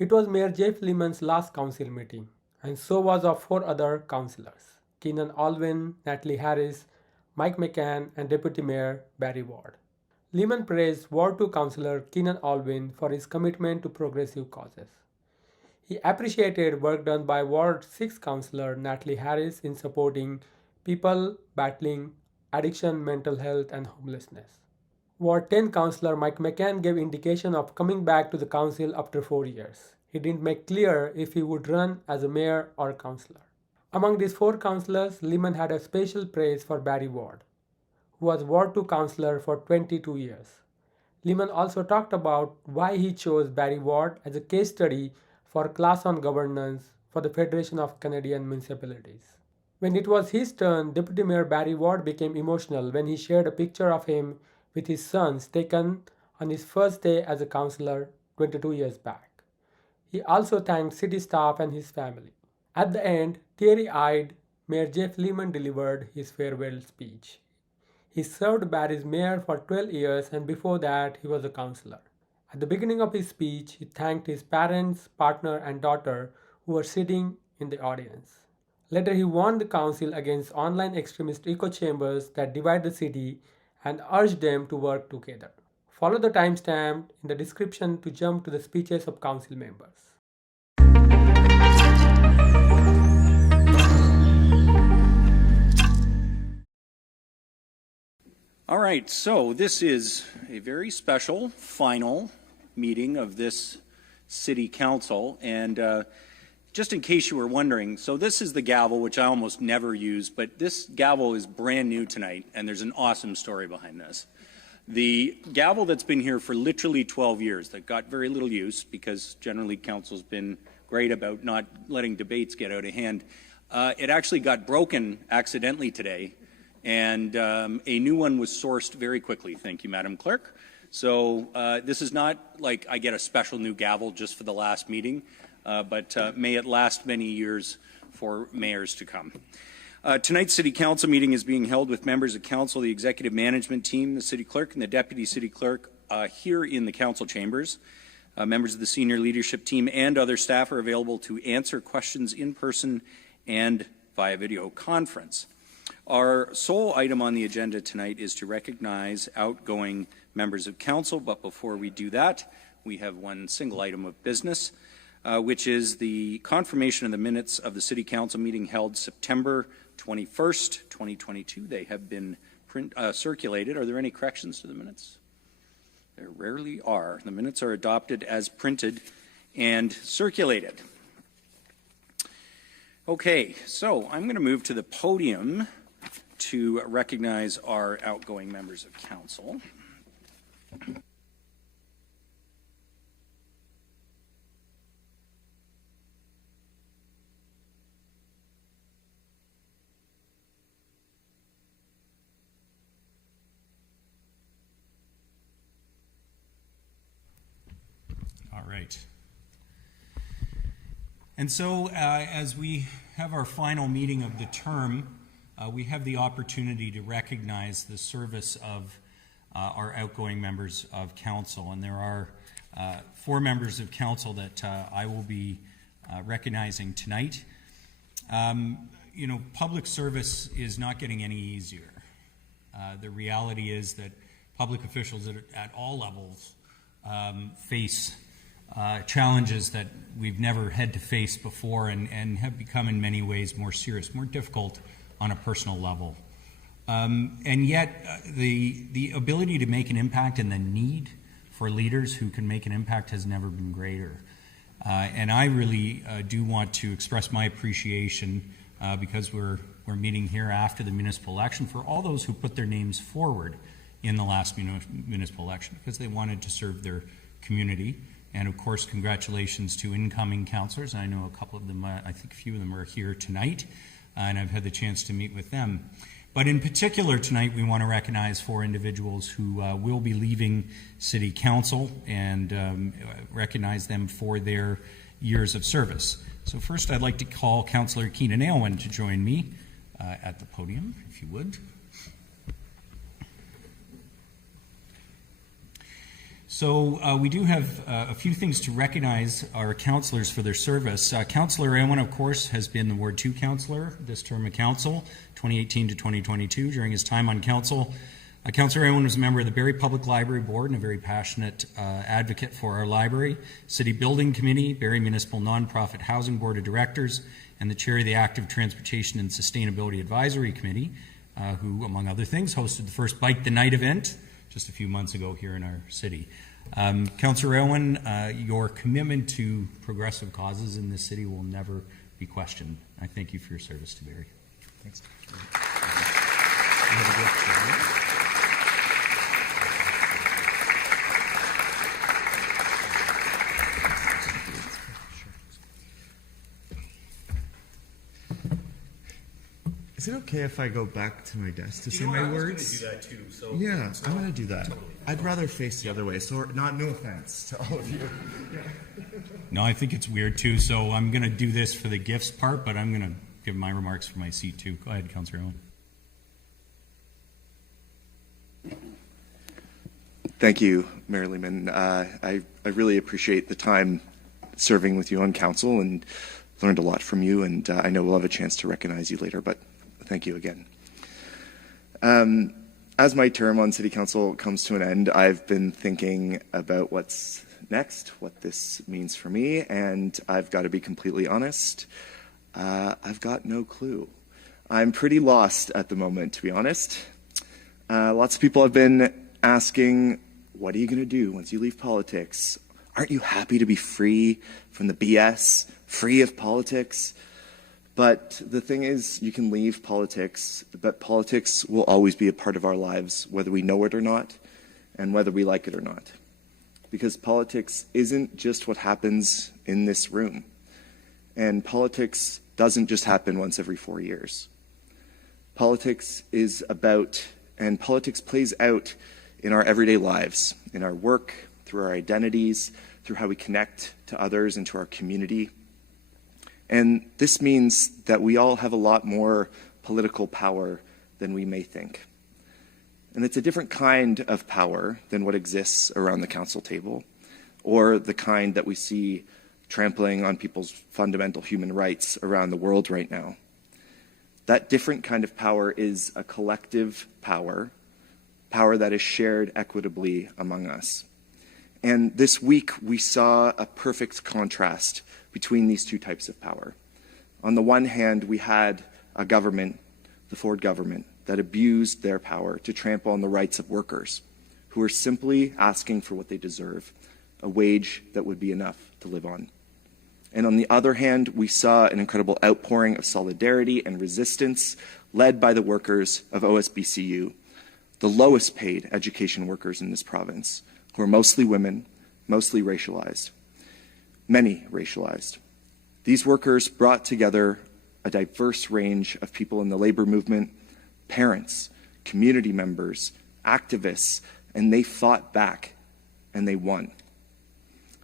It was Mayor Jeff Lehman's last council meeting, and so was of 4 other councillors: Keenan Aylwin, Natalie Harris, Mike McCain, and Deputy Mayor Barrie Ward. Lehman praised Ward 2 councillor Keenan Aylwin for his commitment to progressive causes. He appreciated work done by Ward 6 councillor Natalie Harris in supporting people battling addiction, mental health, and homelessness. Ward 10 councillor Mike McCain gave indication of coming back to the council after 4 years. He didn't make clear if he would run as a mayor or councillor. Among these 4 councillors, Lehman had a special praise for Barrie Ward, who was Ward 2 councillor for 22 years. Lehman also talked about why he chose Barrie Ward as a case study for class on governance for the Federation of Canadian Municipalities. When it was his turn, Deputy Mayor Barrie Ward became emotional when he shared a picture of him with his sons taken on his first day as a councillor 22 years back. He also thanked city staff and his family. At the end, teary-eyed, Mayor Jeff Lehman delivered his farewell speech. He served Barrie's mayor for 12 years, and before that he was a councillor. At the beginning of his speech, he thanked his parents, partner, and daughter who were sitting in the audience. Later, he warned the council against online extremist echo chambers that divide the city and urged them to work together. Follow the timestamp in the description to jump to the speeches of council members. All right, so this is a very special final meeting of this City Council, and just in case you were wondering, so this is the gavel, which I almost never use, but this gavel is brand new tonight, and there's an awesome story behind this. The gavel that's been here for literally 12 years, that got very little use because generally council's been great about not letting debates get out of hand. It actually got broken accidentally today, and a new one was sourced very quickly. Thank you, Madam Clerk. So this is not like I get a special new gavel just for the last meeting, but may it last many years for mayors to come. Tonight's City Council meeting is being held with members of Council, the Executive Management Team, the City Clerk, and the Deputy City Clerk here in the Council chambers. Members of the Senior Leadership Team and other staff are available to answer questions in person and via video conference. Our sole item on the agenda tonight is to recognize outgoing members of Council, but before we do that, we have one single item of business, which is the confirmation of the minutes of the City Council meeting held September 21st, 2022. They have been circulated. Are there any corrections to the minutes? There rarely are. The minutes are adopted as printed and circulated. Okay, so I'm going to move to the podium to recognize our outgoing members of Council. All right. And so as we have our final meeting of the term, we have the opportunity to recognize the service of our outgoing members of Council. And there are 4 members of Council that I will be recognizing tonight. You know, public service is not getting any easier. The reality is that public officials at all levels face challenges that we've never had to face before and have become in many ways more serious, more difficult on a personal level. And yet the ability to make an impact and the need for leaders who can make an impact has never been greater. And I really do want to express my appreciation because we're meeting here after the municipal election for all those who put their names forward in the last municipal election because they wanted to serve their community. And of course, congratulations to incoming councillors. I know a couple of them, I think a few of them are here tonight, and I've had the chance to meet with them. But in particular tonight, we want to recognize 4 individuals who will be leaving City Council and recognize them for their years of service. So first, I'd like to call Councillor Keenan Aylwin to join me at the podium, if you would. So we do have a few things to recognize our councillors for their service. Councillor Aylwin, of course, has been the Ward 2 councillor this term of council, 2018 to 2022. During his time on council, Councillor Aylwin was a member of the Barrie Public Library Board and a very passionate advocate for our library, City Building Committee, Barrie Municipal Nonprofit Housing Board of Directors, and the chair of the Active Transportation and Sustainability Advisory Committee, who, among other things, hosted the first Bike the Night event just a few months ago here in our city. Councillor Aylwin, your commitment to progressive causes in this city will never be questioned. I thank you for your service to Barrie. Thanks. Is it okay if I go back to my desk to say my words? I was going to do that too. So Yeah, I'm going to do that. I'd rather face the other way, so no offense to all of you. No, I think it's weird too, so I'm going to do this for the gifts part, but I'm going to give my remarks from my seat too. Go ahead, Councillor Aylwin. Thank you, Mayor Lehman. I really appreciate the time serving with you on council and learned a lot from you, and I know we'll have a chance to recognize you later, but thank you again. As my term on City Council comes to an end, I've been thinking about what's next, what this means for me, and I've got to be completely honest, I've got no clue. I'm pretty lost at the moment, to be honest. Lots of people have been asking, what are you going to do once you leave politics? Aren't you happy to be free from the BS, free of politics? But the thing is, you can leave politics, but politics will always be a part of our lives, whether we know it or not, and whether we like it or not. Because politics isn't just what happens in this room. And politics doesn't just happen once every 4 years. Politics is about, and politics plays out in our everyday lives, in our work, through our identities, through how we connect to others and to our community. And this means that we all have a lot more political power than we may think. And it's a different kind of power than what exists around the council table, or the kind that we see trampling on people's fundamental human rights around the world right now. That different kind of power is a collective power, power that is shared equitably among us. And this week we saw a perfect contrast between these two types of power. On the one hand, we had a government, the Ford government, that abused their power to trample on the rights of workers who were simply asking for what they deserve, a wage that would be enough to live on. And on the other hand, we saw an incredible outpouring of solidarity and resistance led by the workers of OSBCU, the lowest paid education workers in this province, who are mostly women, mostly racialized, many racialized. These workers brought together a diverse range of people in the labor movement, parents, community members, activists, and they fought back and they won.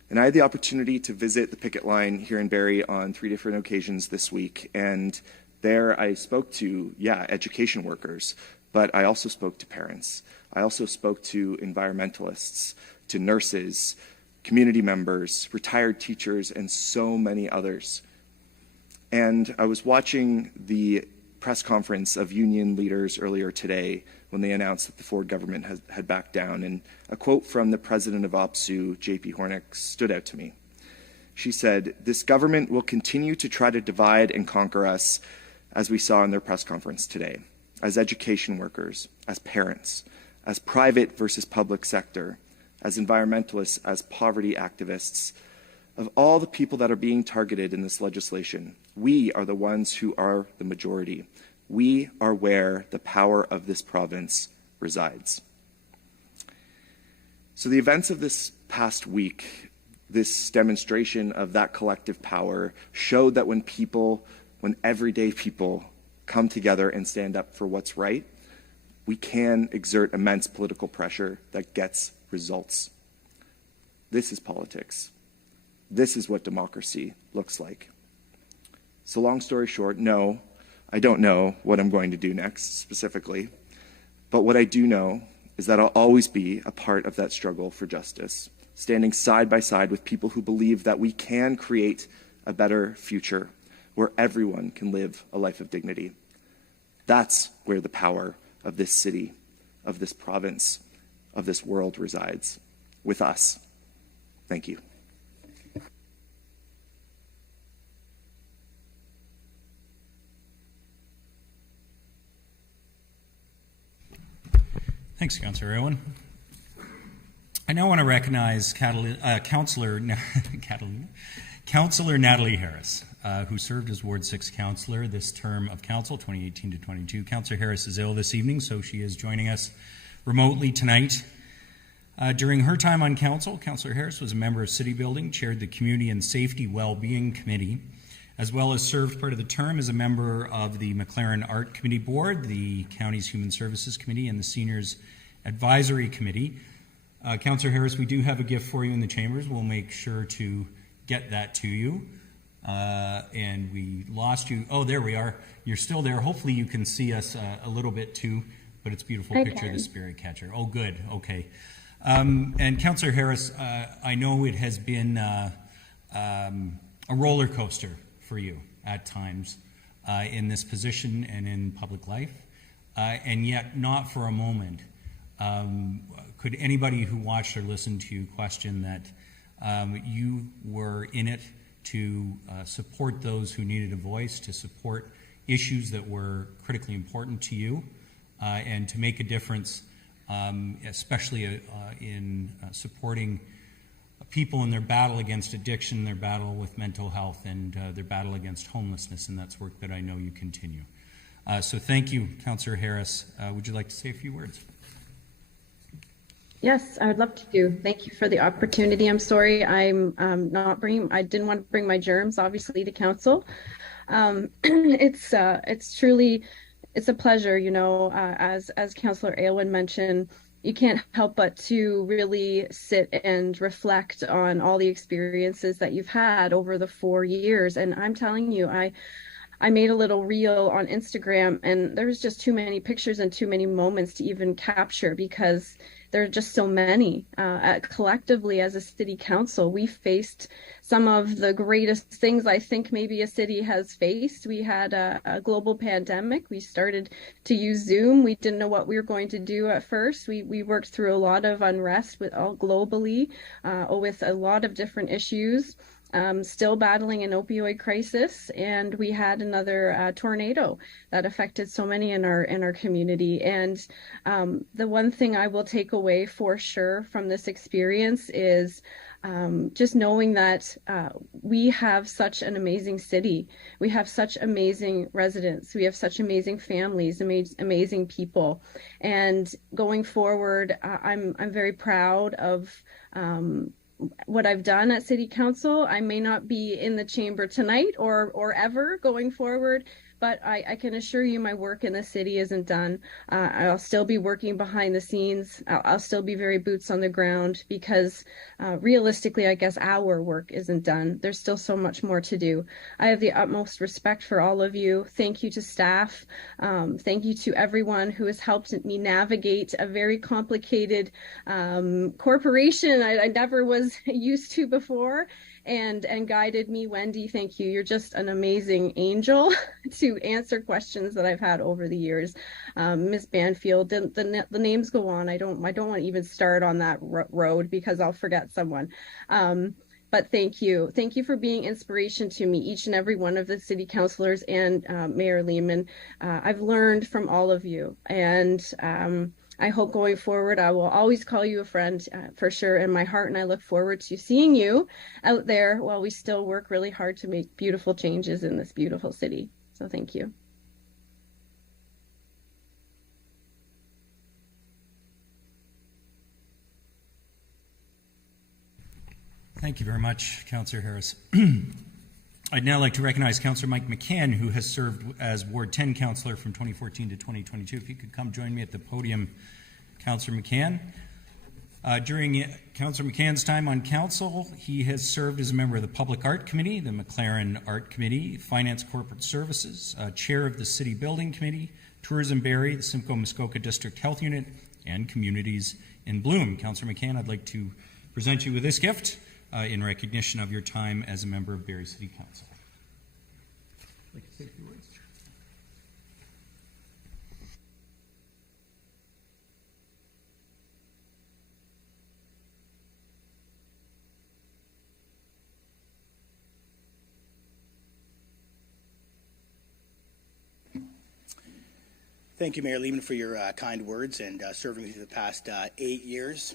And I had the opportunity to visit the picket line here in Barrie on 3 different occasions this week, and there I spoke to, education workers, but I also spoke to parents. I also spoke to environmentalists, to nurses, community members, retired teachers, and so many others. And I was watching the press conference of union leaders earlier today when they announced that the Ford government had backed down, and a quote from the president of OPSU, J.P. Hornick, stood out to me. She said, "This government will continue to try to divide and conquer us, as we saw in their press conference today, as education workers, as parents, as private versus public sector, as environmentalists, as poverty activists. Of all the people that are being targeted in this legislation, we are the ones who are the majority. We are where the power of this province resides." So the events of this past week, this demonstration of that collective power, showed that when everyday people come together and stand up for what's right, we can exert immense political pressure that gets results. This is politics. This is what democracy looks like. So long story short, no, I don't know what I'm going to do next specifically, but what I do know is that I'll always be a part of that struggle for justice, standing side by side with people who believe that we can create a better future where everyone can live a life of dignity. That's where the power of this city, of this province, of this world resides, with us. Thank you. Thanks, Councillor Aylwin. I now want to recognize Councillor Natalie Harris, who served as Ward 6 Councillor this term of Council, 2018 to 22. Councillor Harris is ill this evening, so she is joining us remotely tonight. During her time on Council, Councillor Harris was a member of City Building, chaired the Community and Safety Wellbeing Committee, as well as served part of the term as a member of the McLaren Art Committee Board, the County's Human Services Committee, and the Seniors Advisory Committee. Councillor Harris, we do have a gift for you in the chambers. We'll make sure to get that to you. And we lost you. Oh, there we are. You're still there. Hopefully you can see us a little bit too, but it's a beautiful picture of the spirit catcher. Oh, good. Okay. And Councillor Harris, I know it has been a roller coaster for you at times in this position and in public life, and yet not for a moment could anybody who watched or listened to you question that you were in it to support those who needed a voice, to support issues that were critically important to you, and to make a difference, especially in supporting people in their battle against addiction, their battle with mental health, and their battle against homelessness, and that's work that I know you continue. So thank you, Councillor Harris. Would you like to say a few words? Yes, I would love to. Thank you for the opportunity. I'm sorry I didn't want to bring my germs, obviously, to Council. It's truly a pleasure, you know, as Councillor Aylwin mentioned. You can't help but to really sit and reflect on all the experiences that you've had over the 4 years. And I'm telling you, I made a little reel on Instagram, and there was just too many pictures and too many moments to even capture, because there are just so many. Collectively, as a city council, we faced some of the greatest things I think maybe a city has faced. We had a global pandemic. We started to use Zoom. We didn't know what we were going to do at first. We worked through a lot of unrest globally with a lot of different issues. Still battling an opioid crisis, and we had another tornado that affected so many in our community. And the one thing I will take away for sure from this experience is just knowing that we have such an amazing city. We have such amazing residents. We have such amazing families, amazing people. And going forward, I'm very proud of what I've done at City Council. I may not be in the chamber tonight or ever going forward, but I can assure you my work in the city isn't done. I'll still be working behind the scenes. I'll still be very boots on the ground, because realistically, I guess our work isn't done. There's still so much more to do. I have the utmost respect for all of you. Thank you to staff. Thank you to everyone who has helped me navigate a very complicated corporation I never was used to before. And guided me. Wendy, thank you. You're just an amazing angel to answer questions that I've had over the years. Miss Banfield, the names go on. I don't want to even start on that road, because I'll forget someone. But thank you. Thank you for being inspiration to me, each and every one of the city councillors and Mayor Lehman. I've learned from all of you, and I hope going forward, I will always call you a friend for sure in my heart, and I look forward to seeing you out there while we still work really hard to make beautiful changes in this beautiful city. So thank you. Thank you very much, Councillor Harris. I'd now like to recognize Councillor Mike McCain, who has served as Ward 10 Councillor from 2014 to 2022. If you could come join me at the podium, Councillor McCain. During Councillor McCain's time on Council, he has served as a member of the Public Art Committee, the McLaren Art Committee, Finance Corporate Services, Chair of the City Building Committee, Tourism Barrie, the Simcoe Muskoka District Health Unit, and communities in bloom. Councillor McCain, I'd like to present you with this gift in recognition of your time as a member of Barrie City Council. I'd like to say a few words. Thank you, Mayor Lehman, for your kind words and serving me for the past 8 years.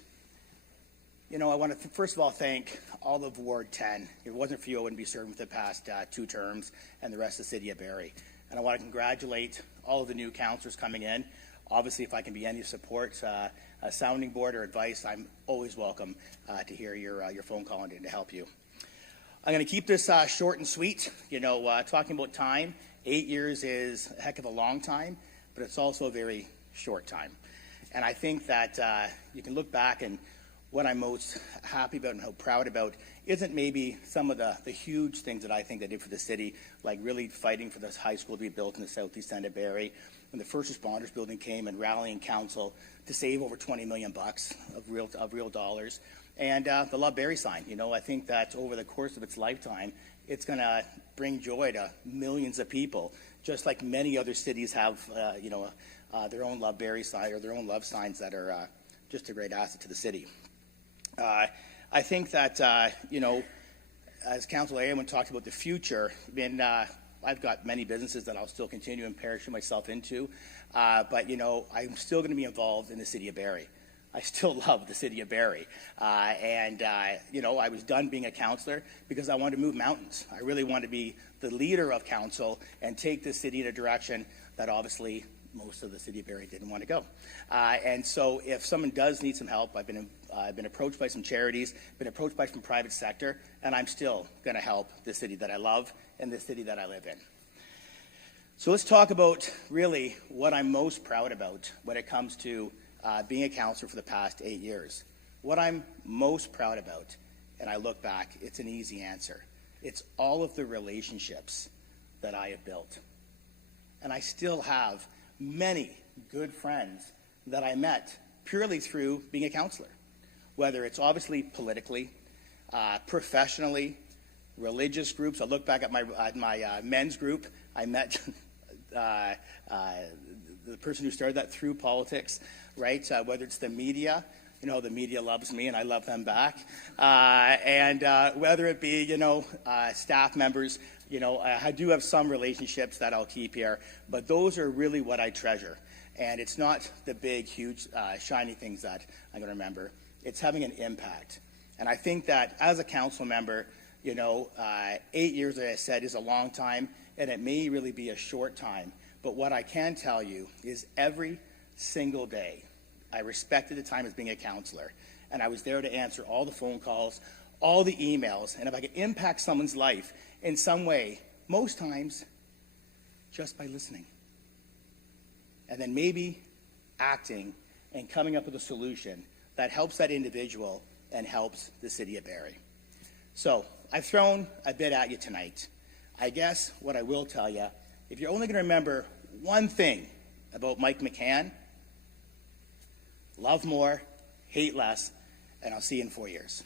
You know, I want to first of all thank all of Ward 10. If it wasn't for you, I wouldn't be serving for the past 2 terms, and the rest of the city of Barrie. And I want to congratulate all of the new councillors coming in. Obviously, if I can be any support, a sounding board or advice, I'm always welcome to hear your phone call and to help you. I'm going to keep this short and sweet. You know, talking about time, 8 years is a heck of a long time, but it's also a very short time. And I think that you can look back, and what I'm most happy about and how proud about isn't maybe some of the huge things that I think they did for the city, like really fighting for this high school to be built in the southeast end of Barrie, when the first responders building came, and rallying council to save over $20 million of real dollars. And the Love Barrie sign, you know, I think that over the course of its lifetime, it's going to bring joy to millions of people, just like many other cities have, their own Love Barrie sign or their own love signs that are just a great asset to the city. I think that, as Councillor Aylwin talked about the future, I've got many businesses that I'll still continue and parachute myself into, but, you know, I'm still going to be involved in the city of Barrie. I still love the city of Barrie. I was done being a councillor because I wanted to move mountains. I really wanted to be the leader of council and take the city in a direction that obviously most of the city of Barrie didn't want to go. And so if someone does need some help, I've been approached by some charities, been approached by some private sector, and I'm still going to help the city that I love and the city that I live in. So let's talk about really what I'm most proud about when it comes to being a councillor for the past 8 years. What I'm most proud about, and I look back, it's an easy answer. It's all of the relationships that I have built. And I still have many good friends that I met purely through being a councillor, whether it's obviously politically, professionally, religious groups. I look back at my men's group. I met the person who started that through politics, right? Whether it's the media, you know, the media loves me and I love them back. And whether it be, staff members, I do have some relationships that I'll keep here, but those are really what I treasure. And it's not the big, huge, shiny things that I'm going to remember. It's having an impact. And I think that as a council member, 8 years, as I said, is a long time, and it may really be a short time. But what I can tell you is every single day, I respected the time as being a councillor, and I was there to answer all the phone calls, all the emails, and if I could impact someone's life in some way, most times just by listening. And then maybe acting and coming up with a solution that helps that individual and helps the city of Barrie. So I've thrown a bit at you tonight. I guess what I will tell you, if you're only going to remember one thing about Mike McCann, love more, hate less, and I'll see you in 4 years.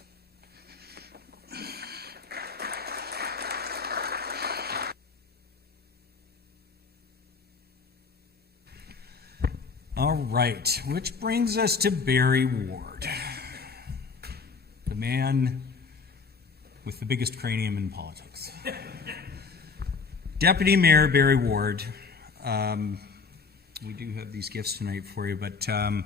All right, which brings us to Barrie Ward, the man with the biggest cranium in politics. Deputy Mayor Barrie Ward, we do have these gifts tonight for you, but I'm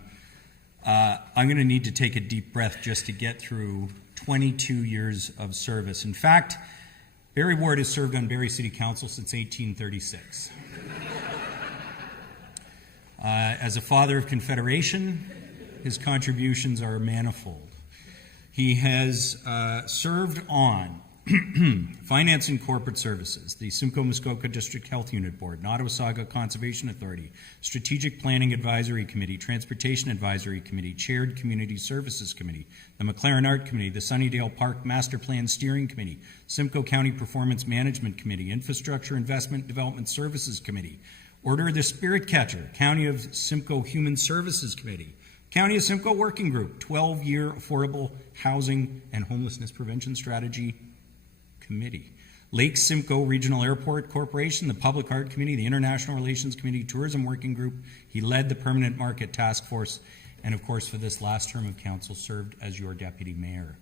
going to need to take a deep breath just to get through 22 years of service. In fact, Barrie Ward has served on Barrie City Council since 1836. As a father of Confederation, his contributions are manifold. He has served on Finance and Corporate Services, the Simcoe-Muskoka District Health Unit Board, Nottawasaga Conservation Authority, Strategic Planning Advisory Committee, Transportation Advisory Committee, Chaired Community Services Committee, the McLaren Art Committee, the Sunnydale Park Master Plan Steering Committee, Simcoe County Performance Management Committee, Infrastructure Investment Development Services Committee, Order of the Spirit Catcher, County of Simcoe Human Services Committee, County of Simcoe Working Group, 12-year Affordable Housing and Homelessness Prevention Strategy Committee. Lake Simcoe Regional Airport Corporation, the Public Art Committee, the International Relations Committee, Tourism Working Group. He led the Permanent Market Task Force, and of course for this last term of council served as your deputy mayor.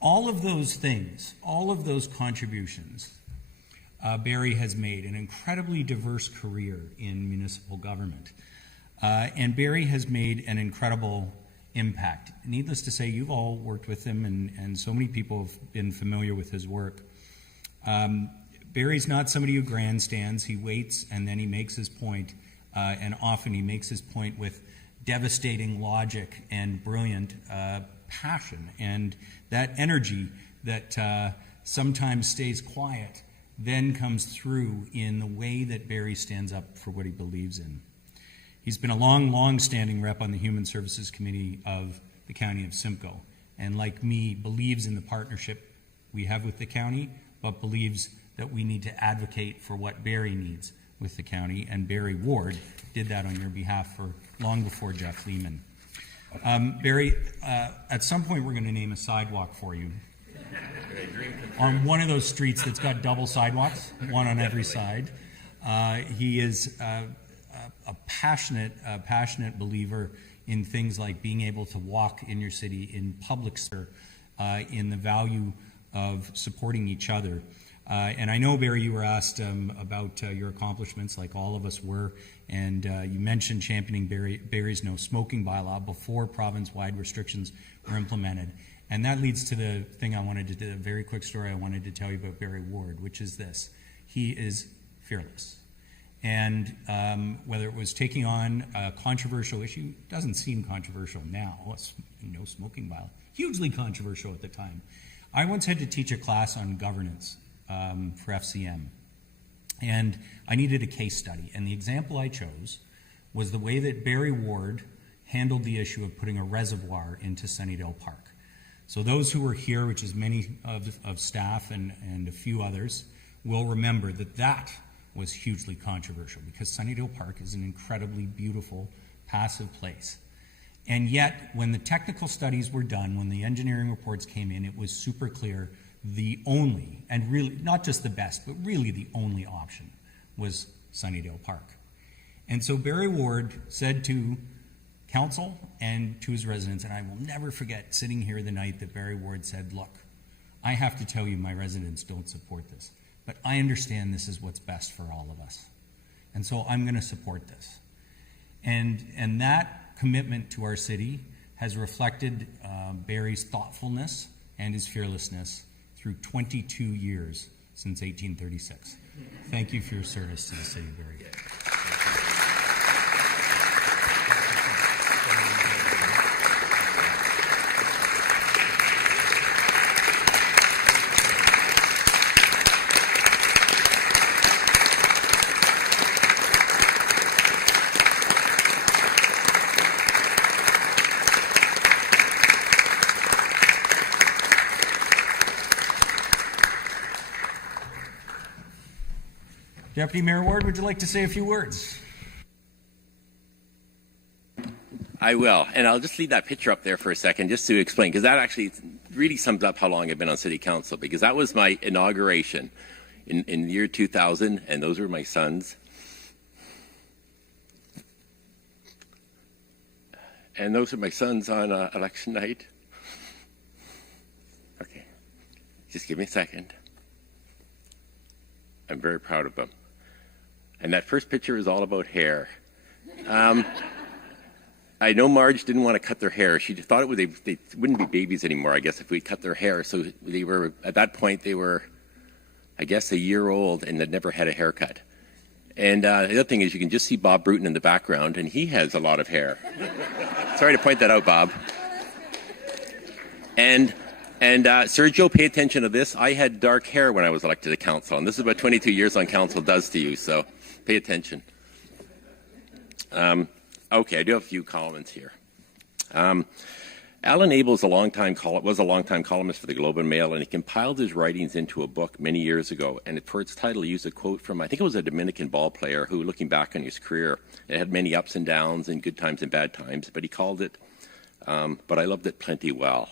All of those things, all of those contributions, Barrie has made an incredibly diverse career in municipal government. And Barrie has made an incredible impact. Needless to say, you've all worked with him, and so many people have been familiar with his work. Barrie's not somebody who grandstands. He waits and then he makes his point, and often he makes his point with devastating logic and brilliant passion. And that energy that sometimes stays quiet then comes through in the way that Barrie stands up for what he believes in. He's been a long-standing rep on the Human Services Committee of the County of Simcoe, and like me, believes in the partnership we have with the county, but believes that we need to advocate for what Barrie needs with the county, and Barrie Ward did that on your behalf for long before Jeff Lehman. Barrie, at some point we're going to name a sidewalk for you on one of those streets that's got double sidewalks, one on every side. He is a passionate believer in things like being able to walk in your city in public sphere, in the value of supporting each other. And I know, Barrie, you were asked about your accomplishments, like all of us were, and you mentioned championing Barrie's no smoking bylaw before province-wide restrictions were implemented. And that leads to the thing I wanted to do, a very quick story I wanted to tell you about Barrie Ward, which is this. He is fearless. And whether it was taking on a controversial issue, doesn't seem controversial now, no smoking bylaw, hugely controversial at the time. I once had to teach a class on governance for FCM, and I needed a case study, and the example I chose was the way that Barrie Ward handled the issue of putting a reservoir into Sunnydale Park. So those who were here, which is many of staff and a few others, will remember that that was hugely controversial because Sunnydale Park is an incredibly beautiful, passive place. And yet, when the technical studies were done, when the engineering reports came in, it was super clear the only, and really not just the best, but really the only option was Sunnydale Park. And so Barrie Ward said to council and to his residents, and I will never forget sitting here the night that Barrie Ward said, look, I have to tell you my residents don't support this, but I understand this is what's best for all of us. And so I'm going to support this. And that commitment to our city has reflected Barrie's thoughtfulness and his fearlessness through 22 years since 1836. Thank you for your service to the city of Barrie. Deputy Mayor Ward, would you like to say a few words? I will, and I'll just leave that picture up there for a second just to explain, because that actually really sums up how long I've been on City Council, because that was my inauguration in the year 2000, and those were my sons. And those are my sons on election night. Okay, just give me a second. I'm very proud of them. And that first picture is all about hair. I know Marge didn't want to cut their hair. She thought they wouldn't be babies anymore, I guess, if we cut their hair. So they were, at that point, they were, I guess, a year old and they'd never had a haircut. And the other thing is you can just see Bob Bruton in the background, and he has a lot of hair. Sorry to point that out, Bob. And Sergio, pay attention to this. I had dark hair when I was elected to council, and this is what 22 years on council does to you, so pay attention. Okay, I do have a few comments here. Alan Abel was a longtime columnist for the Globe and Mail, and he compiled his writings into a book many years ago. And for its title, he used a quote from, I think it was a Dominican ball player who, looking back on his career, it had many ups and downs and good times and bad times, but he called it, "But I loved it plenty well."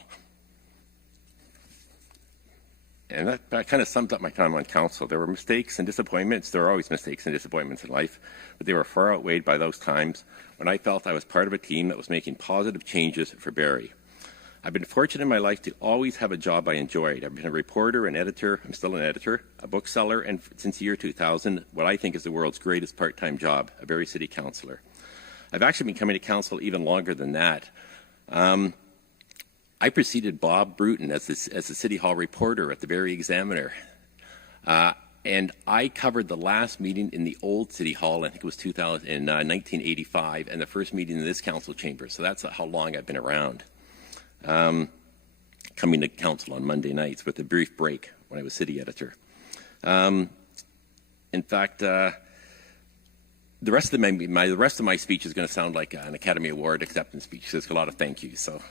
And that kind of sums up my time on council. There were mistakes and disappointments. There are always mistakes and disappointments in life, but they were far outweighed by those times when I felt I was part of a team that was making positive changes for Barrie. I've been fortunate in my life to always have a job I enjoyed. I've been a reporter, an editor, I'm still an editor, a bookseller, and since the year 2000, what I think is the world's greatest part-time job, a Barrie City Councillor. I've actually been coming to council even longer than that. I preceded Bob Bruton as the City Hall reporter at the Barrie Examiner. And I covered the last meeting in the old City Hall, I think it was 1985, and the first meeting in this council chamber. So that's how long I've been around. Coming to council on Monday nights with a brief break when I was city editor. In fact, the rest of my speech is going to sound like an Academy Award acceptance speech. There's a lot of thank yous, so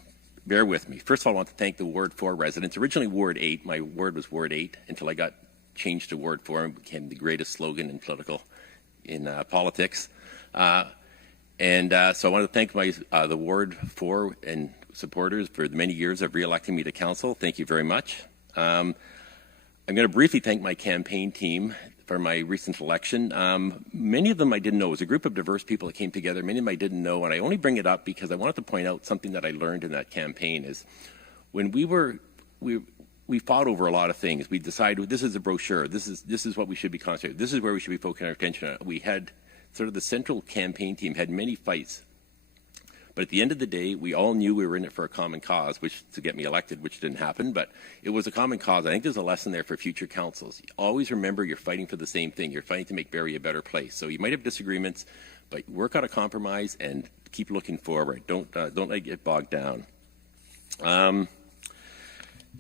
bear with me. First of all, I want to thank the Ward 4 residents. Originally Ward 8, my ward was Ward 8 until I got changed to Ward 4 and became the greatest slogan in politics. So I want to thank the Ward 4 and supporters for the many years of re-electing me to council. Thank you very much. I'm going to briefly thank my campaign team for my recent election. Many of them I didn't know. It was a group of diverse people that came together. Many of them I didn't know, and I only bring it up because I wanted to point out something that I learned in that campaign is when we fought over a lot of things. We decided this is a brochure. This is what we should be concentrating. This is where we should be focusing our attention on. We had sort of the central campaign team had many fights. But at the end of the day, we all knew we were in it for a common cause, which to get me elected, which didn't happen, but it was a common cause. I think there's a lesson there for future councils. Always remember you're fighting for the same thing. You're fighting to make Barrie a better place. So you might have disagreements, but work out a compromise and keep looking forward. Don't let it get bogged down.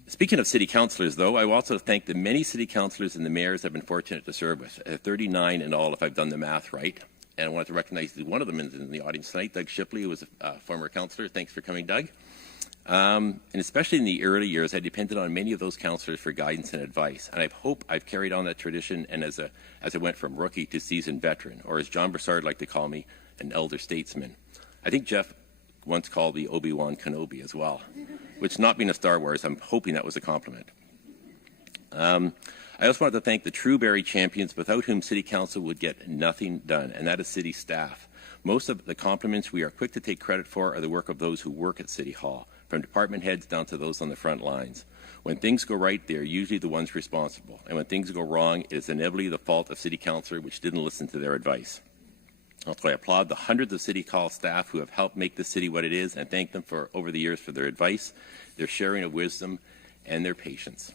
Speaking of city councillors, though, I will also thank the many city councillors and the mayors I've been fortunate to serve with. 39 in all, if I've done the math right. And I want to recognize one of them in the audience tonight, Doug Shipley, who was a former councillor. Thanks for coming, Doug. And especially in the early years, I depended on many of those councillors for guidance and advice. And I hope I've carried on that tradition and as I went from rookie to seasoned veteran, or as John Broussard liked to call me, an elder statesman. I think Jeff once called me Obi-Wan Kenobi as well, which, not being a Star Wars, I'm hoping that was a compliment. I also want to thank the true Barrie champions without whom City Council would get nothing done, and that is city staff. Most of the compliments we are quick to take credit for are the work of those who work at City Hall, from department heads down to those on the front lines. When things go right, they are usually the ones responsible, and when things go wrong, it is inevitably the fault of City Councillor which didn't listen to their advice. Also, I applaud the hundreds of City Hall staff who have helped make this city what it is, and thank them for over the years for their advice, their sharing of wisdom, and their patience.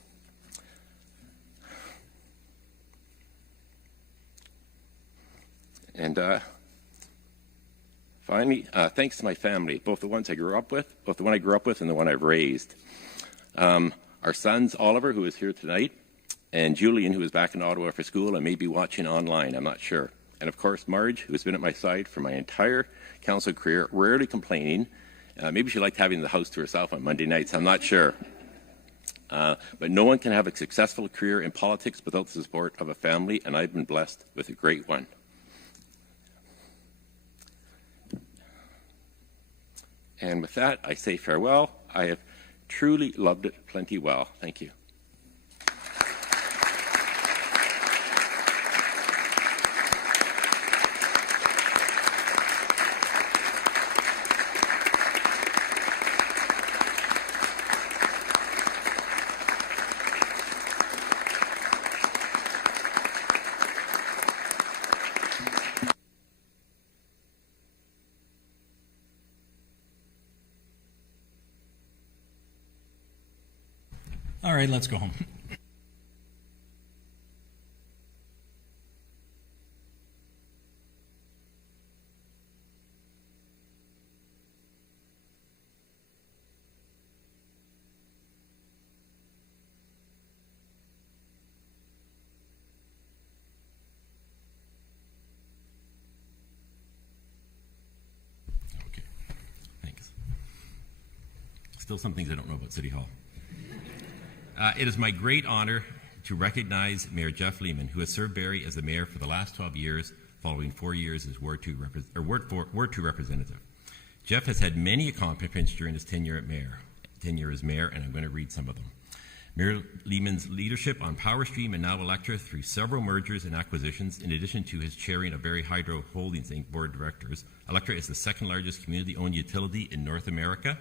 And finally, thanks to my family, both the one I grew up with and the one I've raised. Our sons, Oliver, who is here tonight, and Julian, who is back in Ottawa for school and may be watching online, I'm not sure. And of course, Marge, who has been at my side for my entire council career, rarely complaining. Maybe she liked having the house to herself on Monday nights, I'm not sure. But no one can have a successful career in politics without the support of a family, and I've been blessed with a great one. And with that, I say farewell. I have truly loved it plenty well. Thank you. All right, let's go home. Okay, thanks. Still some things I don't know about City Hall. It is my great honor to recognize Mayor Jeff Lehman, who has served Barrie as the mayor for the last 12 years, following 4 years as Ward 2 representative. Jeff has had many accomplishments during his tenure as mayor, and I'm going to read some of them. Mayor Lehman's leadership on Power Stream and now Electra through several mergers and acquisitions, in addition to his chairing of Barrie Hydro Holdings Inc. Board of Directors. Electra is the second largest community-owned utility in North America.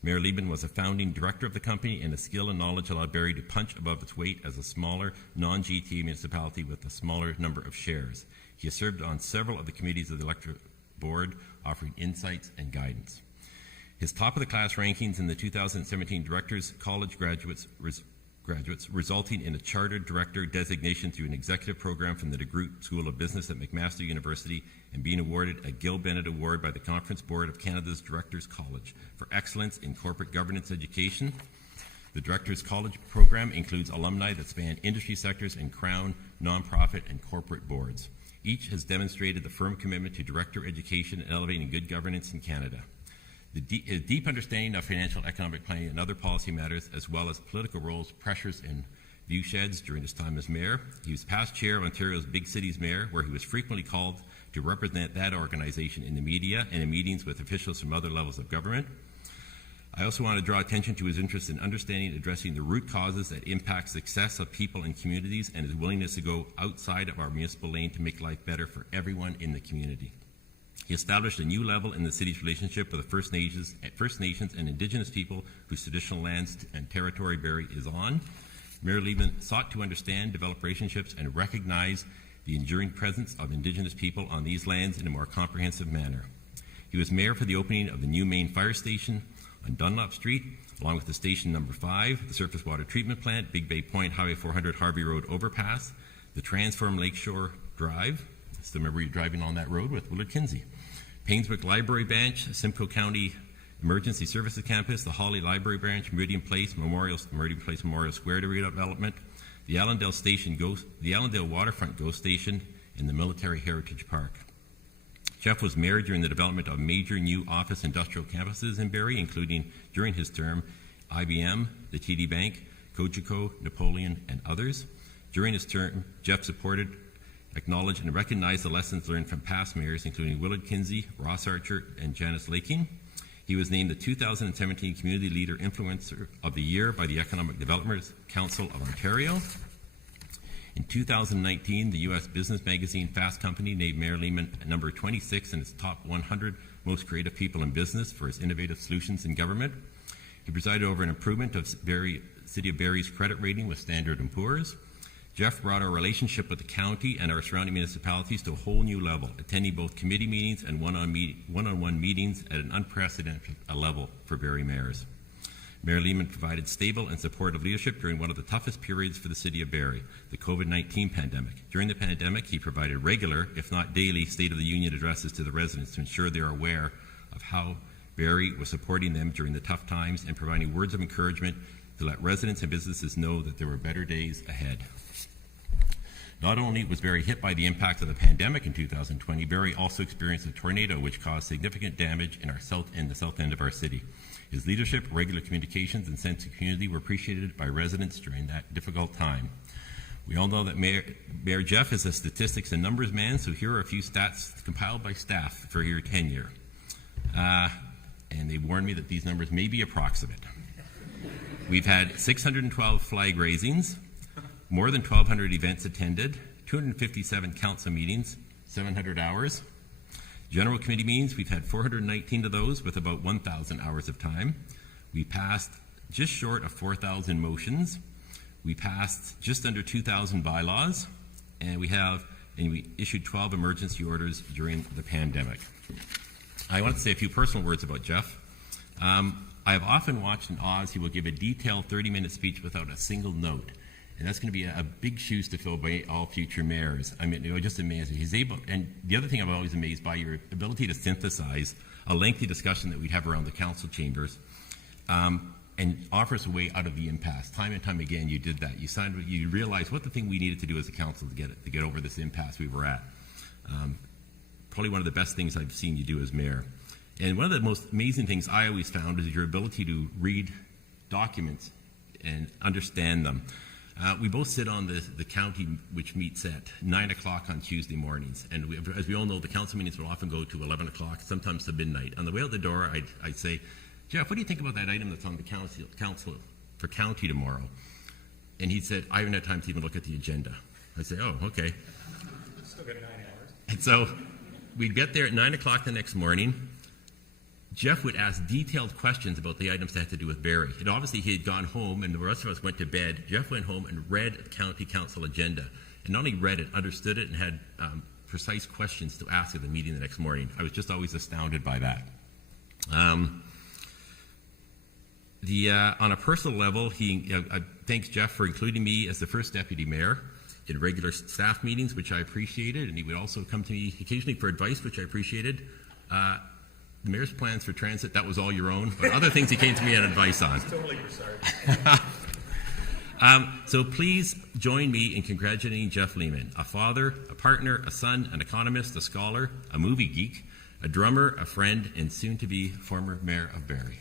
Mayor Lehman was a founding director of the company, and his skill and knowledge allowed Barrie to punch above its weight as a smaller, non-GTA municipality with a smaller number of shares. He has served on several of the committees of the Electra board, offering insights and guidance. His top-of-the-class rankings in the 2017 Directors College graduates resulting in a chartered director designation through an executive program from the DeGroote School of Business at McMaster University, and being awarded a Gil Bennett Award by the Conference Board of Canada's Directors College for excellence in corporate governance education. The Directors College program includes alumni that span industry sectors and Crown, nonprofit, and corporate boards. Each has demonstrated the firm commitment to director education and elevating good governance in Canada. The deep understanding of financial economic planning and other policy matters, as well as political roles, pressures, and viewsheds during his time as mayor. He was past chair of Ontario's Big Cities Mayor, where he was frequently called to represent that organization in the media and in meetings with officials from other levels of government. I also want to draw attention to his interest in understanding and addressing the root causes that impact success of people and communities, and his willingness to go outside of our municipal lane to make life better for everyone in the community. He established a new level in the city's relationship with the First Nations and Indigenous people whose traditional lands and territory Barrie is on. Mayor Lehman sought to understand, develop relationships, and recognize the enduring presence of Indigenous people on these lands in a more comprehensive manner. He was mayor for the opening of the new main fire station on Dunlop Street, along with the station number 5, the surface water treatment plant, Big Bay Point, Highway 400 Harvey Road overpass, the Transform Lakeshore Drive. Still remember you driving on that road with Willard Kinsey. Painswick Library Branch, Simcoe County Emergency Services Campus, the Hawley Library Branch, Meridian Place Memorial Square redevelopment, the Allendale Waterfront Ghost Station, and the Military Heritage Park. Jeff was mayor during the development of major new office industrial campuses in Barrie, including, during his term, IBM, the TD Bank, Cogeco, Napoleon, and others. During his term, Jeff supported, acknowledged, and recognized the lessons learned from past mayors, including Willard Kinsey, Ross Archer, and Janice Laking. He was named the 2017 Community Leader Influencer of the Year by the Economic Development Council of Ontario. In 2019, the U.S. business magazine Fast Company named Mayor Lehman number 26 in its top 100 most creative people in business for his innovative solutions in government. He presided over an improvement of City of Barrie's credit rating with Standard & Poor's. Jeff brought our relationship with the county and our surrounding municipalities to a whole new level, attending both committee meetings and one-on-one meetings at an unprecedented level for Barrie mayors. Mayor Lehman provided stable and supportive leadership during one of the toughest periods for the city of Barrie, the COVID-19 pandemic. During the pandemic, he provided regular, if not daily, State of the Union addresses to the residents to ensure they are aware of how Barrie was supporting them during the tough times and providing words of encouragement to let residents and businesses know that there were better days ahead. Not only was Barrie hit by the impact of the pandemic in 2020, Barrie also experienced a tornado which caused significant damage in the south end of our city. His leadership, regular communications, and sense of community were appreciated by residents during that difficult time. We all know that Mayor Jeff is a statistics and numbers man, so here are a few stats compiled by staff for your tenure. And they warned me that these numbers may be approximate. We've had 612 flag raisings, more than 1,200 events attended, 257 council meetings, 700 hours. General committee meetings, we've had 419 of those with about 1,000 hours of time. We passed just short of 4,000 motions. We passed just under 2,000 bylaws, and we issued 12 emergency orders during the pandemic. I want to say a few personal words about Jeff. I have often watched in Oz, he will give a detailed 30-minute speech without a single note. And that's going to be a big shoes to fill by all future mayors. I mean, just amazing. He's able, and the other thing I'm always amazed by, your ability to synthesize a lengthy discussion that we'd have around the council chambers, and offer us a way out of the impasse. Time and time again, you did that. You realized what the thing we needed to do as a council to get over this impasse we were at. Probably one of the best things I've seen you do as mayor. And one of the most amazing things I always found is your ability to read documents and understand them. We both sit on the county, which meets at 9 o'clock on Tuesday mornings. And as we all know, the council meetings will often go to 11 o'clock, sometimes to midnight. On the way out the door, I'd say, Jeff, what do you think about that item that's on the council for county tomorrow? And he said, I haven't had time to even look at the agenda. I say, oh, okay. Still got 9 hours. And so we'd get there at 9 o'clock the next morning. Jeff would ask detailed questions about the items that had to do with Barrie. And obviously he had gone home and the rest of us went to bed. Jeff went home and read the county council agenda. And not only read it, understood it, and had precise questions to ask at the meeting the next morning. I was just always astounded by that. On a personal level, he thanks Jeff for including me as the first deputy mayor in regular staff meetings, which I appreciated, and he would also come to me occasionally for advice, which I appreciated. The mayor's plans for transit, that was all your own, but other things he came to me on advice on. Totally your So please join me in congratulating Jeff Lehman, a father, a partner, a son, an economist, a scholar, a movie geek, a drummer, a friend, and soon-to-be former mayor of Barrie.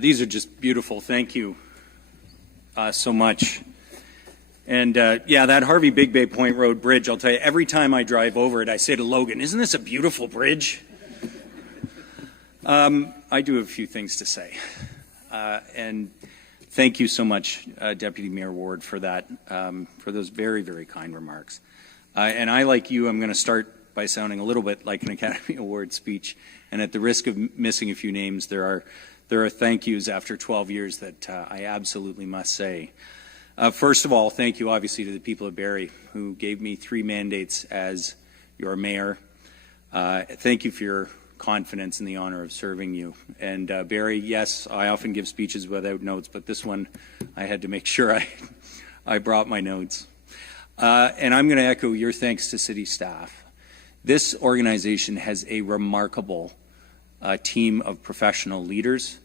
These are just beautiful. Thank you so much. And yeah, that Harvey Big Bay Point Road Bridge, I'll tell you, every time I drive over it, I say to Logan, isn't this a beautiful bridge? I do have a few things to say. And thank you so much, Deputy Mayor Ward, for that, for those very, very kind remarks. And I, like you, I'm going to start by sounding a little bit like an Academy Award speech. And at the risk of missing a few names, there are thank yous after 12 years that I absolutely must say. First of all, thank you obviously to the people of Barrie who gave me 3 mandates as your mayor. Thank you for your confidence in the honor of serving you. And Barrie, yes, I often give speeches without notes, but this one I had to make sure I brought my notes. And I'm going to echo your thanks to city staff. This organization has a remarkable team of professional leaders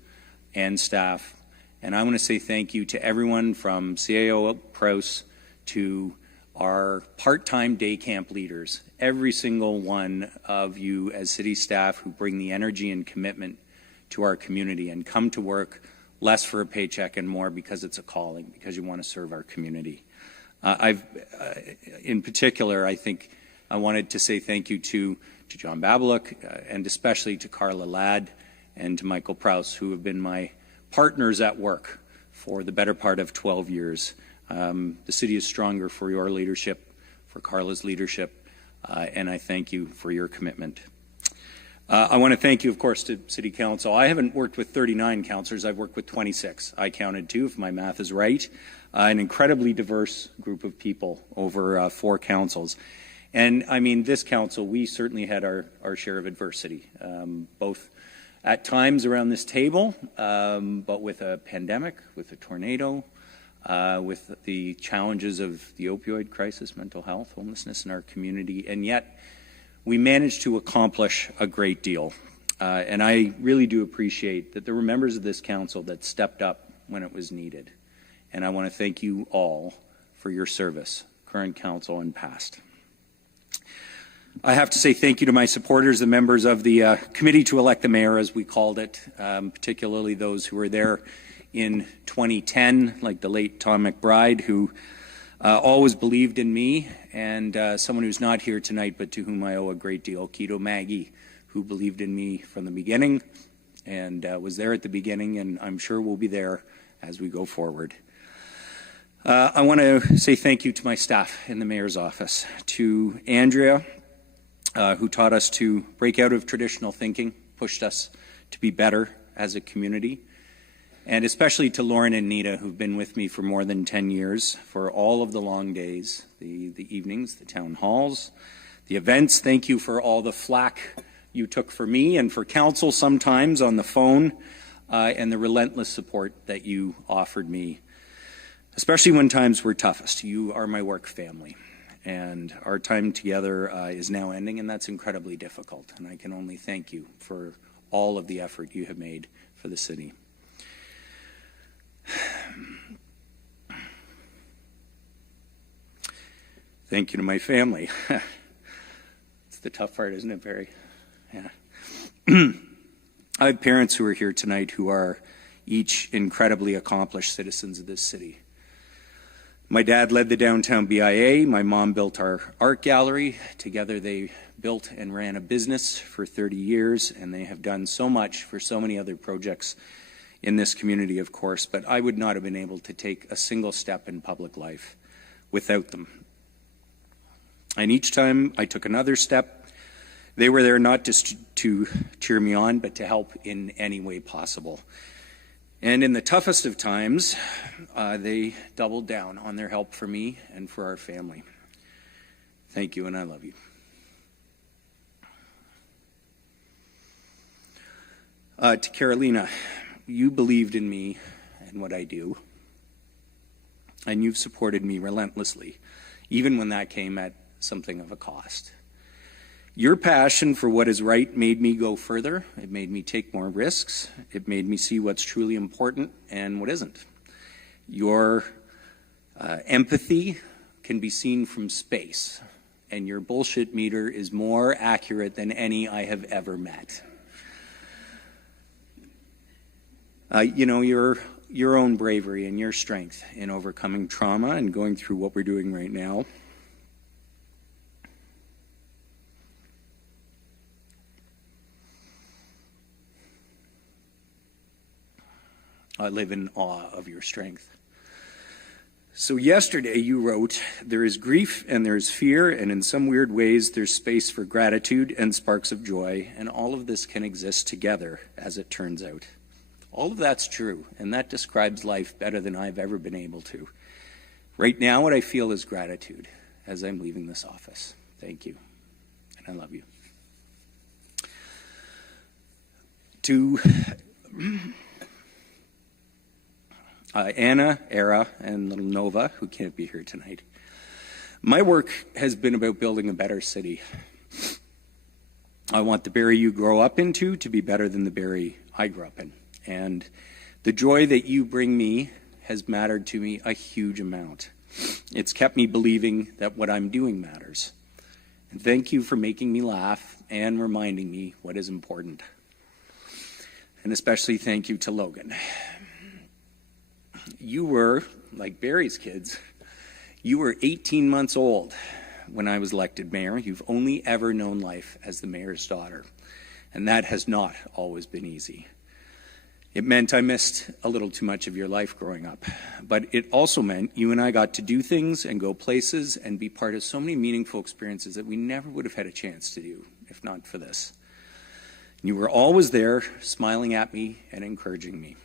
and staff. And I want to say thank you to everyone from CAO Prowse to our part-time day camp leaders, every single one of you as city staff who bring the energy and commitment to our community and come to work less for a paycheck and more because it's a calling, because you want to serve our community. In particular, I think I wanted to say thank you to John Babaluk and especially to Carla Ladd and to Michael Prowse, who have been my partners at work for the better part of 12 years. The city is stronger for your leadership, for Carla's leadership, and I thank you for your commitment. I want to thank you, of course, to City Council. I haven't worked with 39 councillors. I've worked with 26. I counted 2, if my math is right. An incredibly diverse group of people over 4 councils. And, I mean, this council, we certainly had our share of adversity, both at times around this table, but with a pandemic, with a tornado, with the challenges of the opioid crisis, mental health, homelessness in our community, and yet we managed to accomplish a great deal. And I really do appreciate that there were members of this council that stepped up when it was needed. And I want to thank you all for your service, current council and past. I have to say thank you to my supporters, the members of the Committee to Elect the Mayor, as we called it, particularly those who were there in 2010, like the late Tom McBride, who always believed in me, and someone who's not here tonight, but to whom I owe a great deal, Keto Maggie, who believed in me from the beginning and was there at the beginning, and I'm sure will be there as we go forward. I want to say thank you to my staff in the Mayor's office, to Andrea, who taught us to break out of traditional thinking, pushed us to be better as a community, And especially to Lauren and Nita, who've been with me for more than 10 years, for all of the long days, the evenings, the town halls, the events. Thank you for all the flack you took for me and for council sometimes on the phone, and the relentless support that you offered me, especially when times were toughest. You are my work family, and our time together is now ending, and that's incredibly difficult. And I can only thank you for all of the effort you have made for the city. Thank you to my family. It's the tough part, isn't it, Barrie? Yeah. I have parents who are here tonight who are each incredibly accomplished citizens of this city. My dad led the downtown BIA. My mom built our art gallery. Together they built and ran a business for 30 years, and they have done so much for so many other projects in this community, of course, but I would not have been able to take a single step in public life without them. And each time I took another step, they were there not just to cheer me on, but to help in any way possible. And in the toughest of times, they doubled down on their help for me and for our family. Thank you, and I love you. To Carolina, you believed in me and what I do, and you've supported me relentlessly, even when that came at something of a cost. Your passion for what is right made me go further. It made me take more risks. It made me see what's truly important and what isn't. Your empathy can be seen from space, and your bullshit meter is more accurate than any I have ever met. You know, your own bravery and your strength in overcoming trauma and going through what we're doing right now. I live in awe of your strength. So yesterday you wrote, "There is grief and there is fear, and in some weird ways there's space for gratitude and sparks of joy, and all of this can exist together, as it turns out." All of that's true, and that describes life better than I've ever been able to. Right now, what I feel is gratitude as I'm leaving this office. Thank you, and I love you. To Anna, Era, and little Nova, who can't be here tonight, my work has been about building a better city. I want the Barrie you grow up into to be better than the Barrie I grew up in. And the joy that you bring me has mattered to me a huge amount. It's kept me believing that what I'm doing matters. And thank you for making me laugh and reminding me what is important. And especially thank you to Logan. You were, like Barrie's kids, you were 18 months old when I was elected mayor. You've only ever known life as the mayor's daughter. And that has not always been easy. It meant I missed a little too much of your life growing up, but it also meant you and I got to do things and go places and be part of so many meaningful experiences that we never would have had a chance to do if not for this. You were always there, smiling at me and encouraging me.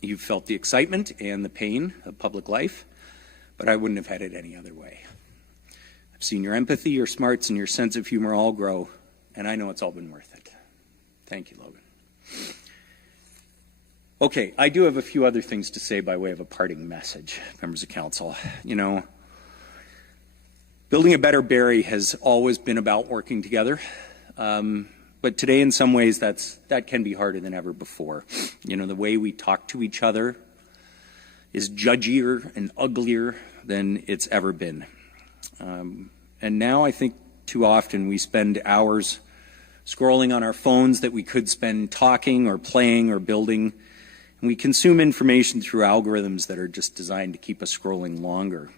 You've felt the excitement and the pain of public life, but I wouldn't have had it any other way. I've seen your empathy, your smarts, and your sense of humor all grow, and I know it's all been worth it. Thank you, Logan. Okay, I do have a few other things to say by way of a parting message, members of council. You know, building a better Barrie has always been about working together, but today in some ways that can be harder than ever before. You know, the way we talk to each other is judgier and uglier than it's ever been. And now I think too often we spend hours scrolling on our phones that we could spend talking or playing or building. And we consume information through algorithms that are just designed to keep us scrolling longer.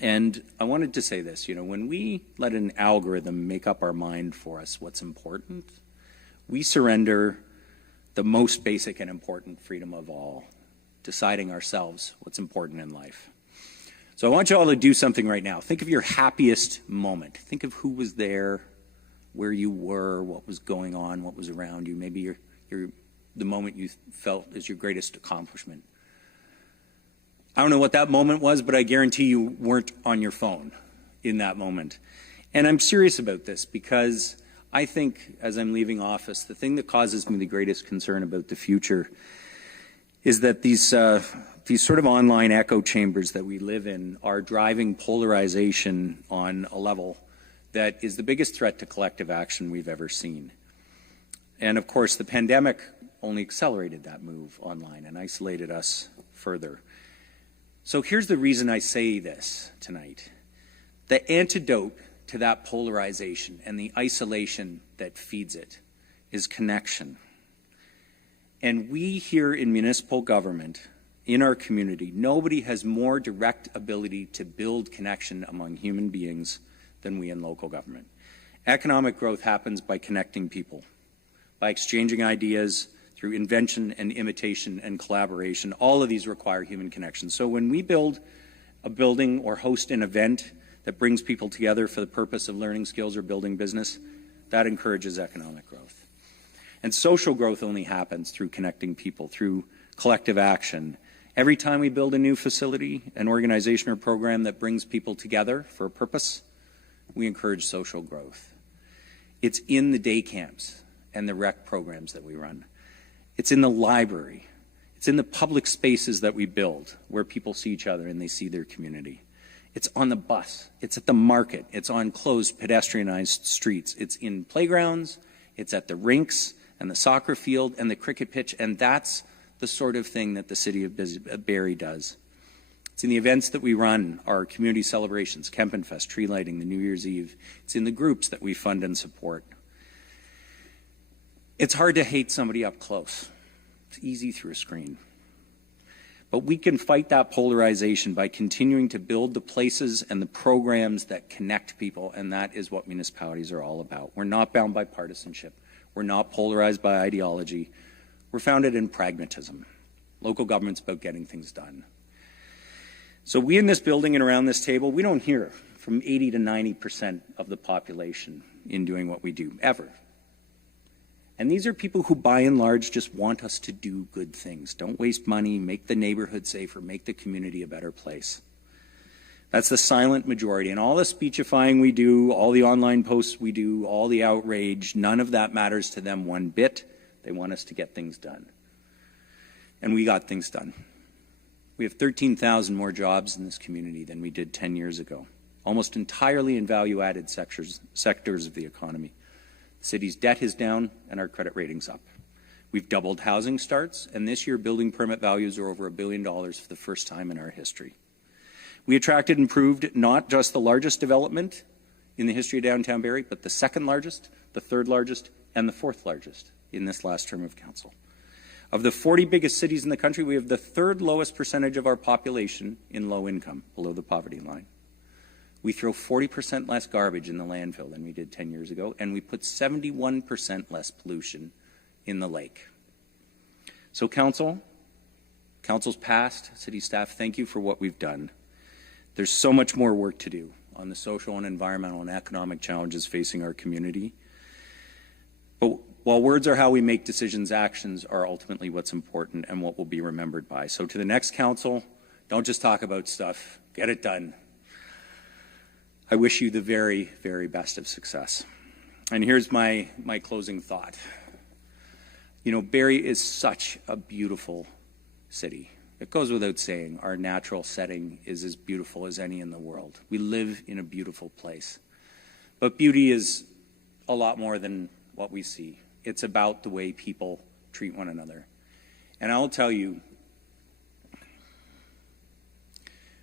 And I wanted to say this, you know, when we let an algorithm make up our mind for us what's important, we surrender the most basic and important freedom of all, deciding ourselves what's important in life. So I want you all to do something right now. Think of your happiest moment. Think of who was there, where you were, what was going on, what was around you. Maybe you're the moment you felt is your greatest accomplishment? I don't know what that moment was, but I guarantee you weren't on your phone in that moment. And I'm serious about this because I think as I'm leaving office, the thing that causes me the greatest concern about the future is that these sort of online echo chambers that we live in are driving polarization on a level that is the biggest threat to collective action we've ever seen. And of course, the pandemic only accelerated that move online and isolated us further. So here's the reason I say this tonight. The antidote to that polarization and the isolation that feeds it is connection. And we here in municipal government, in our community, nobody has more direct ability to build connection among human beings than we in local government. Economic growth happens by connecting people, by exchanging ideas through invention and imitation and collaboration. All of these require human connection. So when we build a building or host an event that brings people together for the purpose of learning skills or building business, that encourages economic growth. And social growth only happens through connecting people, through collective action. Every time we build a new facility, an organization or program that brings people together for a purpose, we encourage social growth. It's in the day camps and the rec programs that we run. It's in the library. It's in the public spaces that we build where people see each other and they see their community. It's on the bus. It's at the market. It's on closed pedestrianized streets. It's in playgrounds. It's at the rinks and the soccer field and the cricket pitch. And that's the sort of thing that the city of Barrie does. It's in the events that we run, our community celebrations, Kempenfest, tree lighting, the New Year's Eve. It's in the groups that we fund and support. It's hard to hate somebody up close. It's easy through a screen. But we can fight that polarization by continuing to build the places and the programs that connect people, and that is what municipalities are all about. We're not bound by partisanship. We're not polarized by ideology. We're founded in pragmatism. Local government's about getting things done. So we in this building and around this table, we don't hear from 80 to 90% of the population in doing what we do, ever. And these are people who, by and large, just want us to do good things. Don't waste money, make the neighborhood safer, make the community a better place. That's the silent majority. And all the speechifying we do, all the online posts we do, all the outrage, none of that matters to them one bit. They want us to get things done. And we got things done. We have 13,000 more jobs in this community than we did 10 years ago, almost entirely in value-added sectors of the economy. The city's debt is down and our credit rating's up. We've doubled housing starts, and this year building permit values are over $1 billion for the first time in our history. We attracted and improved not just the largest development in the history of downtown Barrie, but the second largest, the third largest, and the fourth largest in this last term of council. Of the 40 biggest cities in the country, we have the third lowest percentage of our population in low income, below the poverty line. We throw 40% less garbage in the landfill than we did 10 years ago, and we put 71% less pollution in the lake. So council's past, city staff, thank you for what we've done. There's so much more work to do on the social and environmental and economic challenges facing our community. But while words are how we make decisions, actions are ultimately what's important and what we'll be remembered by. So to the next council, don't just talk about stuff, get it done. I wish you the very, very best of success. And here's my closing thought. You know, Barrie is such a beautiful city. It goes without saying, our natural setting is as beautiful as any in the world. We live in a beautiful place. But beauty is a lot more than what we see. It's about the way people treat one another. And I'll tell you,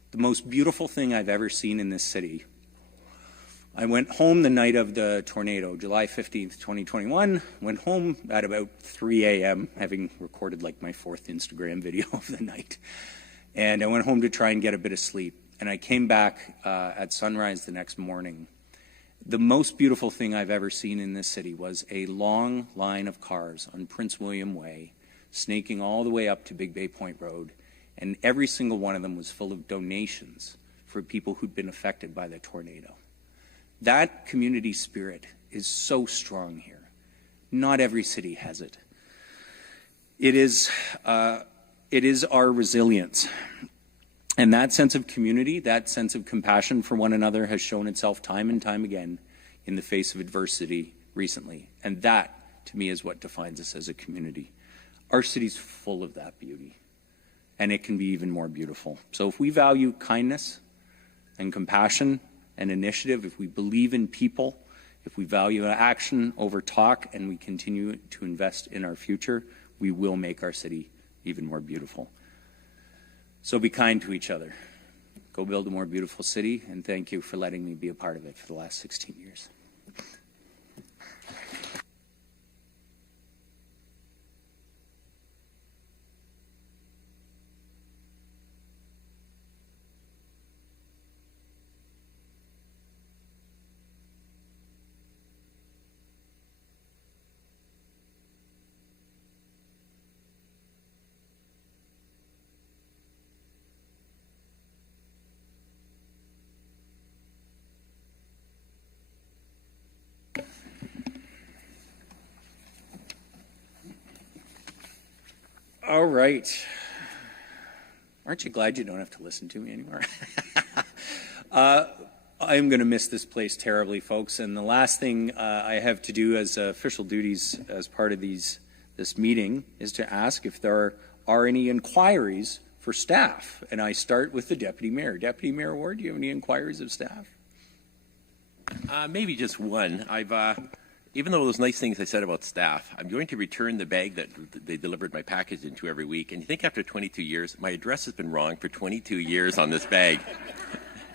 the most beautiful thing I've ever seen in this city, I went home the night of the tornado, July 15th, 2021, went home at about 3 a.m., having recorded like my 4th Instagram video of the night. And I went home to try and get a bit of sleep. And I came back at sunrise the next morning. The most beautiful thing I've ever seen in this city was a long line of cars on Prince William Way, snaking all the way up to Big Bay Point Road, and every single one of them was full of donations for people who'd been affected by the tornado. That community spirit is so strong here. Not every city has it. It is our resilience. And that sense of community, that sense of compassion for one another has shown itself time and time again in the face of adversity recently. And that, to me, is what defines us as a community. Our city's full of that beauty, and it can be even more beautiful. So if we value kindness and compassion and initiative, if we believe in people, if we value action over talk, and we continue to invest in our future, we will make our city even more beautiful. So be kind to each other. Go build a more beautiful city, and thank you for letting me be a part of it for the last 16 years. All right. Aren't you glad you don't have to listen to me anymore? I'm going to miss this place terribly, folks. And the last thing I have to do as official duties as part of this meeting is to ask if there are any inquiries for staff. And I start with the Deputy Mayor. Deputy Mayor Ward, do you have any inquiries of staff? Maybe just one. Even though those nice things I said about staff, I'm going to return the bag that they delivered my package into every week. And you think after 22 years, my address has been wrong for 22 years on this bag.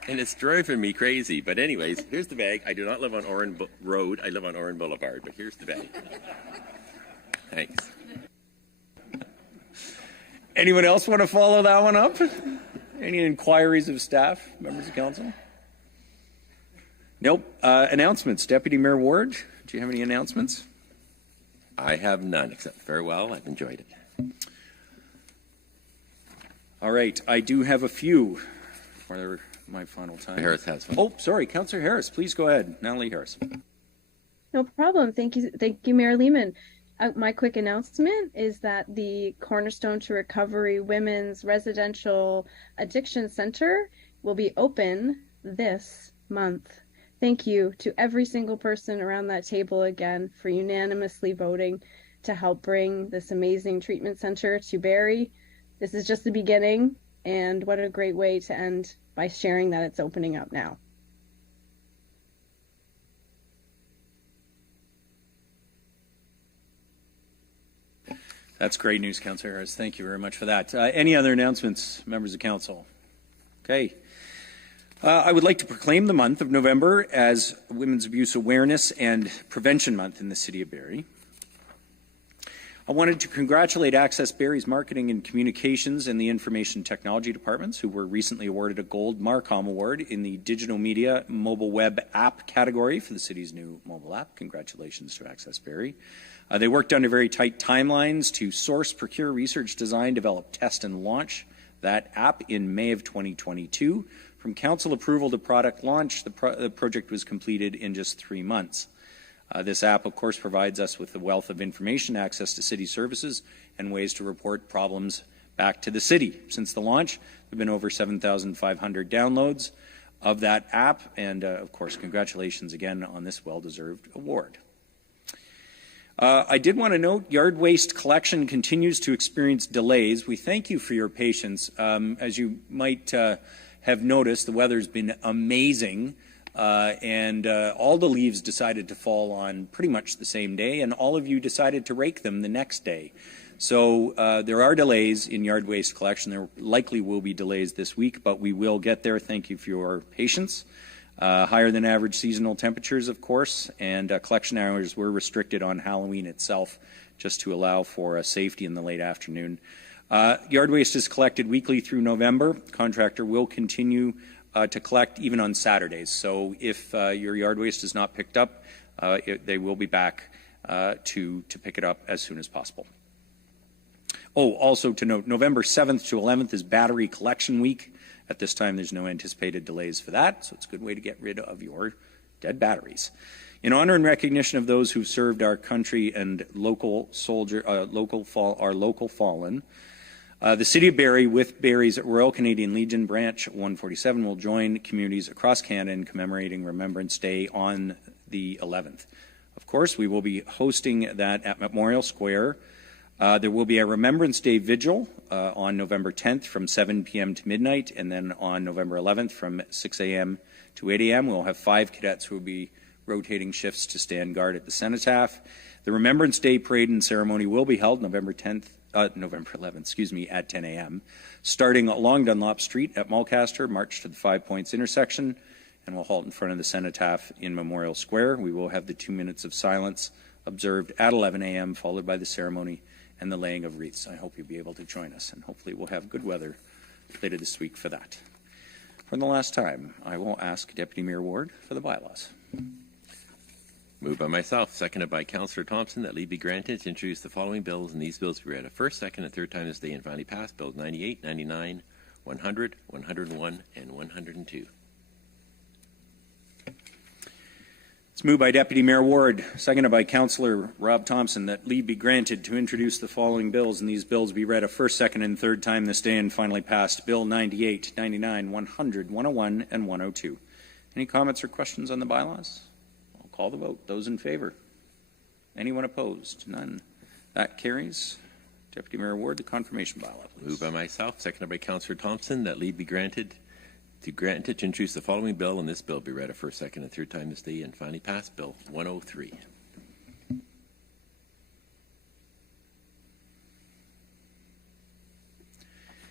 And it's driving me crazy. But anyways, here's the bag. I do not live on Oran Road. I live on Oran Boulevard. But here's the bag. Thanks. Anyone else want to follow that one up? Any inquiries of staff, members of council? Nope. Announcements. Deputy Mayor Ward, do you have any announcements? I have none, except farewell. I've enjoyed it. All right. I do have a few for my final time. Harris has one. Oh, sorry. Councillor Harris, please go ahead. Natalie Harris. No problem. Thank you, Mayor Lehman. My quick announcement is that the Cornerstone to Recovery Women's Residential Addiction Center will be open this month. Thank you to every single person around that table again for unanimously voting to help bring this amazing treatment center to Barrie. This is just the beginning, and what a great way to end by sharing that it's opening up now. That's great news, Councillor Harris. Thank you very much for that. Any other announcements, members of council? Okay. I would like to proclaim the month of November as Women's Abuse Awareness and Prevention Month in the City of Barrie. I wanted to congratulate Access Barrie's Marketing and Communications and the Information Technology Departments, who were recently awarded a Gold Marcom Award in the Digital Media Mobile Web App category for the city's new mobile app. Congratulations to Access Barrie. They worked under very tight timelines to source, procure, research, design, develop, test, and launch that app in May of 2022. From council approval to product launch, the project was completed in just 3 months. This app, of course, provides us with a wealth of information, access to city services, and ways to report problems back to the city. Since the launch, there have been over 7,500 downloads of that app, and of course, congratulations again on this well-deserved award. I did want to note yard waste collection continues to experience delays. We thank you for your patience. As you might have noticed, the weather's been amazing, and all the leaves decided to fall on pretty much the same day, and all of you decided to rake them the next day. So there are delays in yard waste collection. There likely will be delays this week, but we will get there. Thank you for your patience. Higher than average seasonal temperatures, of course, and collection hours were restricted on Halloween itself just to allow for safety in the late afternoon. Yard waste is collected weekly through November. The contractor will continue to collect even on Saturdays. So if your yard waste is not picked up, they will be back to pick it up as soon as possible. Oh, also to note, November 7th to 11th is Battery Collection Week. At this time, there's no anticipated delays for that, so it's a good way to get rid of your dead batteries. In honor and recognition of those who served our country and our local fallen, the City of Barrie, with Barrie's Royal Canadian Legion Branch 147, will join communities across Canada in commemorating Remembrance Day on the 11th. Of course, we will be hosting that at Memorial Square. There will be a Remembrance Day vigil on November 10th from 7 p.m. to midnight, and then on November 11th from 6 a.m. to 8 a.m. We'll have 5 cadets who will be rotating shifts to stand guard at the cenotaph. The Remembrance Day parade and ceremony will be held November 11th, at 10 a.m. starting along Dunlop Street at Mulcaster, march to the 5 Points intersection, and we'll halt in front of the cenotaph in Memorial Square. We will have the 2 minutes of silence observed at 11 a.m., followed by the ceremony and the laying of wreaths. I hope you'll be able to join us, and hopefully we'll have good weather later this week for that. For the last time, I will ask Deputy Mayor Ward for the bylaws. Moved by myself, seconded by Councillor Thompson, that leave be granted to introduce the following bills, and these bills be read a first, second, and third time this day and finally passed. Bills 98, 99, 100, 101, and 102. It's moved by Deputy Mayor Ward, seconded by Councillor Rob Thompson, that leave be granted to introduce the following bills, and these bills be read a first, second, and third time this day and finally passed. Bill 98, 99, 100, 101, and 102. Any comments or questions on the bylaws? I'll call the vote. Those in favour? Anyone opposed? None. That carries. Deputy Mayor Ward, the confirmation bylaw, please. Moved by myself, seconded by Councillor Thompson, that leave be granted to introduce the following bill, and this bill be read a first, second, and third time this day and finally passed. Bill 103.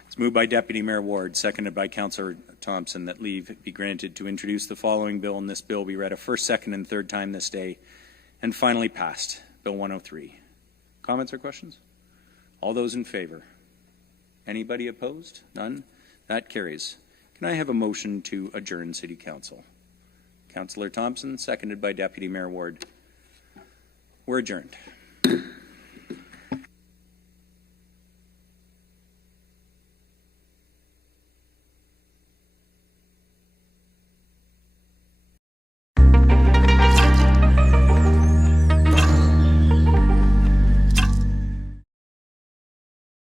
It's moved by Deputy Mayor Ward, seconded by Councillor Thompson, that leave be granted to introduce the following bill, and this bill be read a first, second, and third time this day and finally passed. Bill 103. Comments or questions? All those in favour? Anybody opposed? None? That carries. Can I have a motion to adjourn City Council? Councillor Thompson, seconded by Deputy Mayor Ward. We're adjourned.